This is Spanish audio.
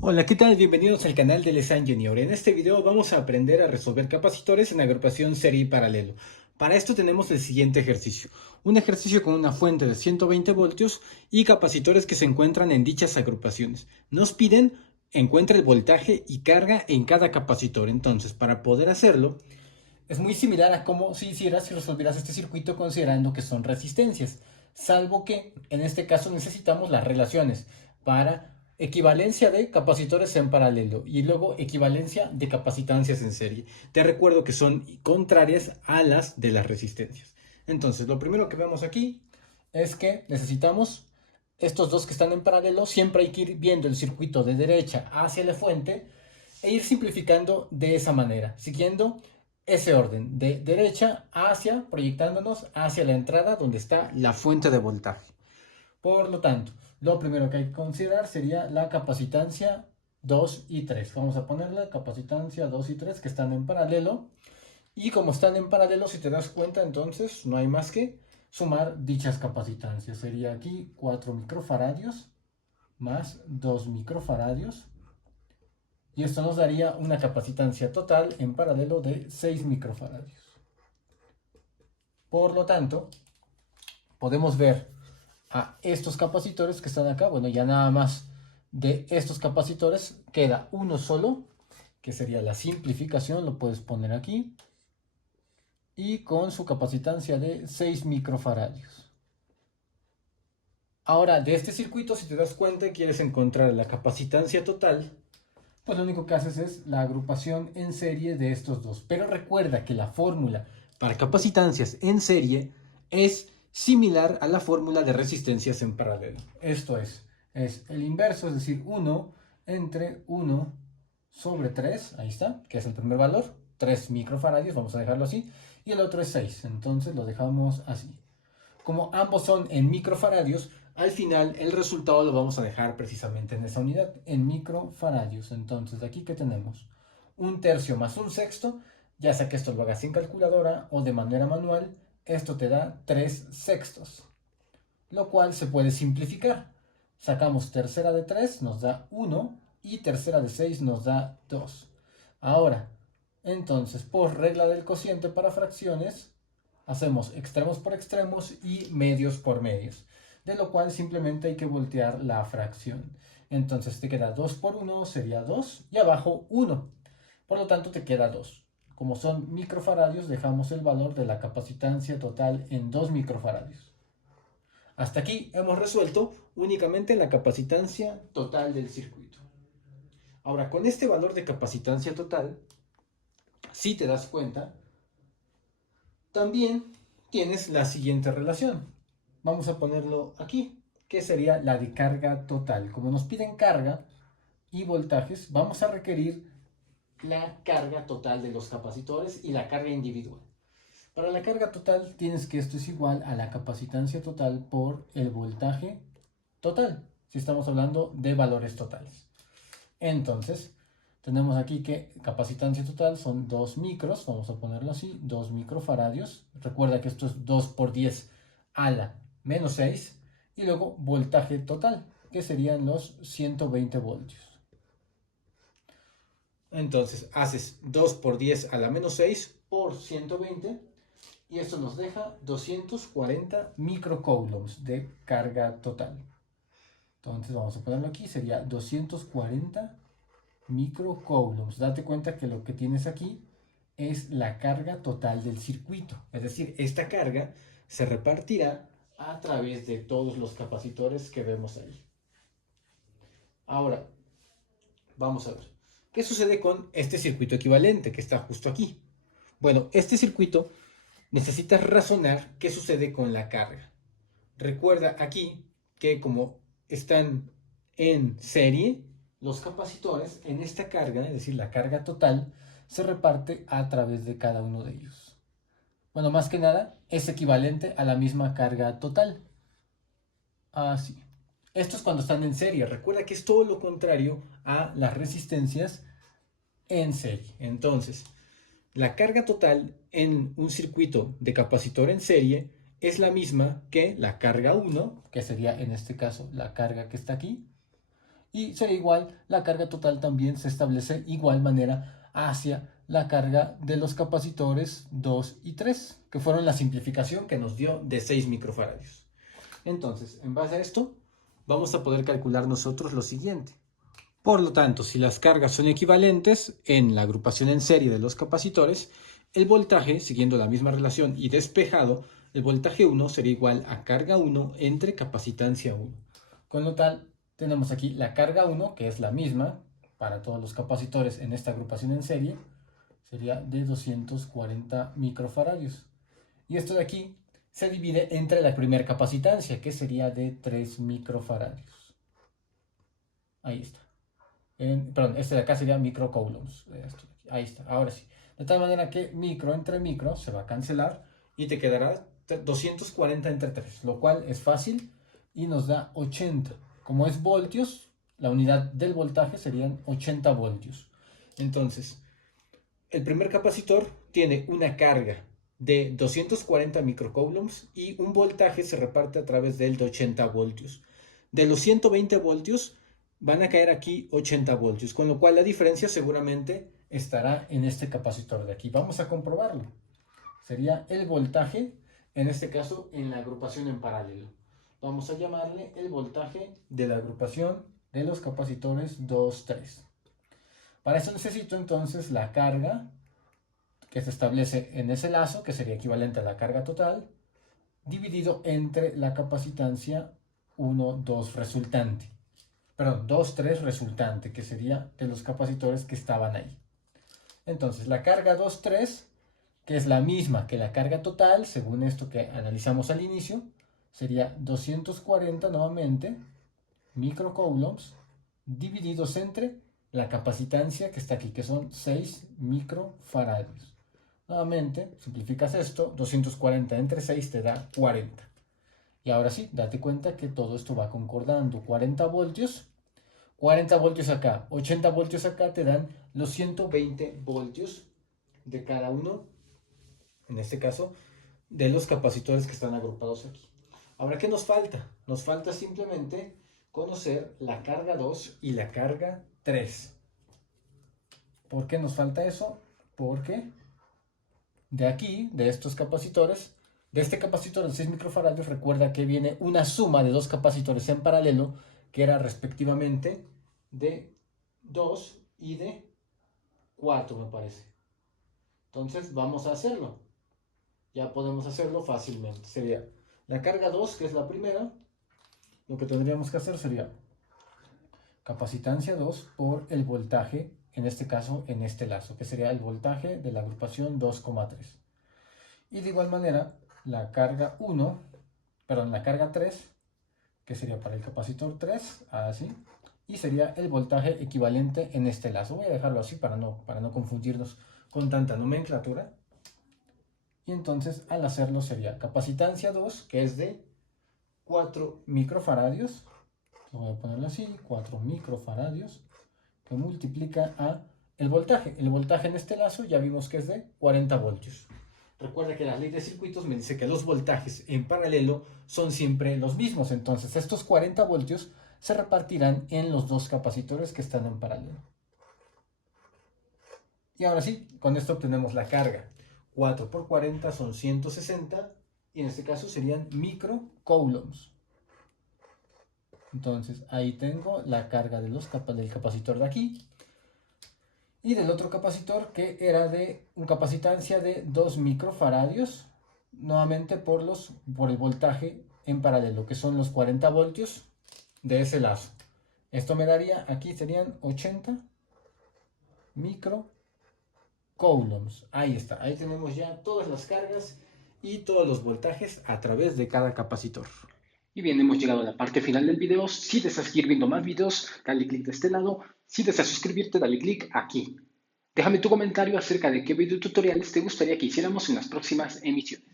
Hola, ¿qué tal? Bienvenidos al canal de Les Junior. En este video vamos a aprender a resolver capacitores en agrupación serie y paralelo. Para esto tenemos el siguiente ejercicio. Un ejercicio con una fuente de 120 voltios y capacitores que se encuentran en dichas agrupaciones. Nos piden encuentre el voltaje y carga en cada capacitor. Entonces, para poder hacerlo, es muy similar a como si hicieras y resolvieras este circuito considerando que son resistencias, salvo que en este caso necesitamos las relaciones para equivalencia de capacitores en paralelo y luego equivalencia de capacitancias en serie. Te recuerdo que son contrarias a las de las resistencias. Entonces, lo primero que vemos aquí es que necesitamos estos dos que están en paralelo. Siempre hay que ir viendo el circuito de derecha hacia la fuente e ir simplificando de esa manera, siguiendo ese orden de derecha hacia, proyectándonos hacia la entrada donde está la fuente de voltaje. Por lo tanto, lo primero que hay que considerar sería la capacitancia 2 y 3. Vamos a ponerle capacitancia 2 y 3 que están en paralelo. Y como están en paralelo, si te das cuenta, entonces no hay más que sumar dichas capacitancias. Sería aquí 4 microfaradios más 2 microfaradios. Y esto nos daría una capacitancia total en paralelo de 6 microfaradios. Por lo tanto, podemos ver a estos capacitores que están acá. Bueno, ya nada más de estos capacitores queda uno solo, que sería la simplificación, lo puedes poner aquí, y con su capacitancia de 6 microfaradios. Ahora, de este circuito, si te das cuenta y quieres encontrar la capacitancia total, pues lo único que haces es la agrupación en serie de estos dos. Pero recuerda que la fórmula para capacitancias en serie es similar a la fórmula de resistencias en paralelo. Esto es el inverso, es decir, 1 entre 1 sobre 3, ahí está, que es el primer valor, 3 microfaradios, vamos a dejarlo así, y el otro es 6, entonces lo dejamos así. Como ambos son en microfaradios, al final el resultado lo vamos a dejar precisamente en esa unidad, en microfaradios. Entonces, de aquí que tenemos un tercio más un sexto, ya sea que esto lo hagas en calculadora o de manera manual, esto te da 3 sextos, lo cual se puede simplificar. Sacamos tercera de 3, nos da 1, y tercera de 6 nos da 2. Ahora, entonces, por regla del cociente para fracciones, hacemos extremos por extremos y medios por medios, de lo cual simplemente hay que voltear la fracción. Entonces te queda 2 por 1 sería 2 y abajo 1. Por lo tanto te queda 2. Como son microfaradios, dejamos el valor de la capacitancia total en 2 microfaradios. Hasta aquí hemos resuelto únicamente la capacitancia total del circuito. Ahora, con este valor de capacitancia total, si te das cuenta, también tienes la siguiente relación. Vamos a ponerlo aquí, que sería la de carga total. Como nos piden carga y voltajes, vamos a requerir la carga total de los capacitores y la carga individual. Para la carga total tienes que esto es igual a la capacitancia total por el voltaje total, si estamos hablando de valores totales. Entonces, tenemos aquí que capacitancia total son 2 micros, vamos a ponerlo así, 2 microfaradios. Recuerda que esto es 2 por 10 a la menos 6. Y luego voltaje total, que serían los 120 voltios. Entonces, haces 2 por 10 a la menos 6 por 120. Y esto nos deja 240 microcoulombs de carga total. Entonces, vamos a ponerlo aquí, sería 240 microcoulombs. Date cuenta que lo que tienes aquí es la carga total del circuito. Es decir, esta carga se repartirá a través de todos los capacitores que vemos ahí. Ahora, vamos a ver. ¿Qué sucede con este circuito equivalente que está justo aquí? Bueno, este circuito necesitas razonar qué sucede con la carga. Recuerda aquí que como están en serie, los capacitores en esta carga, es decir, la carga total, se reparte a través de cada uno de ellos. Bueno, más que nada, es equivalente a la misma carga total. Así. Esto es cuando están en serie. Recuerda que es todo lo contrario a las resistencias en serie. Entonces, la carga total en un circuito de capacitor en serie es la misma que la carga 1, que sería en este caso la carga que está aquí, y sería igual, la carga total también se establece igual manera hacia la carga de los capacitores 2 y 3, que fueron la simplificación que nos dio de 6 microfaradios. Entonces, en base a esto, vamos a poder calcular nosotros lo siguiente. Por lo tanto, si las cargas son equivalentes en la agrupación en serie de los capacitores, el voltaje, siguiendo la misma relación y despejado, el voltaje 1 sería igual a carga 1 entre capacitancia 1. Con lo tal, tenemos aquí la carga 1, que es la misma para todos los capacitores en esta agrupación en serie, sería de 240 microfaradios. Y esto de aquí se divide entre la primera capacitancia, que sería de 3 microfaradios. Ahí está. Perdón, este de acá sería microcoulombs. Ahí está, ahora sí. De tal manera que micro entre micro se va a cancelar y te quedará 240 entre 3, lo cual es fácil y nos da 80. Como es voltios, la unidad del voltaje serían 80 voltios. Entonces, el primer capacitor tiene una carga de 240 microcoulombs y un voltaje se reparte a través del de 80 voltios. De los 120 voltios van a caer aquí 80 voltios, con lo cual la diferencia seguramente estará en este capacitor de aquí. Vamos a comprobarlo. Sería el voltaje, en este caso, en la agrupación en paralelo. Vamos a llamarle el voltaje de la agrupación de los capacitores 2, 3. Para eso necesito entonces la carga que se establece en ese lazo, que sería equivalente a la carga total, dividido entre la capacitancia 1, 2 resultante. Perdón, 2, 3 resultante, que sería de los capacitores que estaban ahí. Entonces, la carga 2, 3, que es la misma que la carga total, según esto que analizamos al inicio, sería 240 nuevamente microcoulombs divididos entre la capacitancia que está aquí, que son 6 microfaradios. Nuevamente, simplificas esto, 240 entre 6 te da 40. Y ahora sí, date cuenta que todo esto va concordando. 40 voltios acá, 80 voltios acá te dan los 120 voltios de cada uno, en este caso, de los capacitores que están agrupados aquí. Ahora, ¿qué nos falta? Nos falta simplemente conocer la carga 2 y la carga 3. ¿Por qué nos falta eso? Porque de aquí, de estos capacitores, de este capacitor de 6 microfaradios, recuerda que viene una suma de dos capacitores en paralelo, que era respectivamente de 2 y de 4, me parece. Entonces, vamos a hacerlo. Ya podemos hacerlo fácilmente. Sería la carga 2, que es la primera. Lo que tendríamos que hacer sería capacitancia 2 por el voltaje, en este caso, en este lazo, que sería el voltaje de la agrupación 2,3. Y de igual manera, la carga 1, perdón, la carga 3, que sería para el capacitor 3, así, y sería el voltaje equivalente en este lazo. Voy a dejarlo así para no confundirnos con tanta nomenclatura. Y entonces, al hacerlo sería capacitancia 2, que es de 4 microfaradios, voy a ponerlo así, 4 microfaradios, que multiplica a el voltaje. El voltaje en este lazo ya vimos que es de 40 voltios. Recuerda que la ley de circuitos me dice que los voltajes en paralelo son siempre los mismos. Entonces estos 40 voltios se repartirán en los dos capacitores que están en paralelo. Y ahora sí, con esto obtenemos la carga. 4 por 40 son 160 y en este caso serían microcoulombs. Entonces ahí tengo la carga de del capacitor de aquí y del otro capacitor, que era de una capacitancia de 2 microfaradios, nuevamente por el voltaje en paralelo, que son los 40 voltios de ese lazo. Esto me daría, aquí serían 80 microcoulombs. Ahí está, ahí tenemos ya todas las cargas y todos los voltajes a través de cada capacitor. Y bien, hemos llegado a la parte final del video. Si deseas seguir viendo más videos, dale click de este lado. Si deseas suscribirte, dale click aquí. Déjame tu comentario acerca de qué videotutoriales te gustaría que hiciéramos en las próximas emisiones.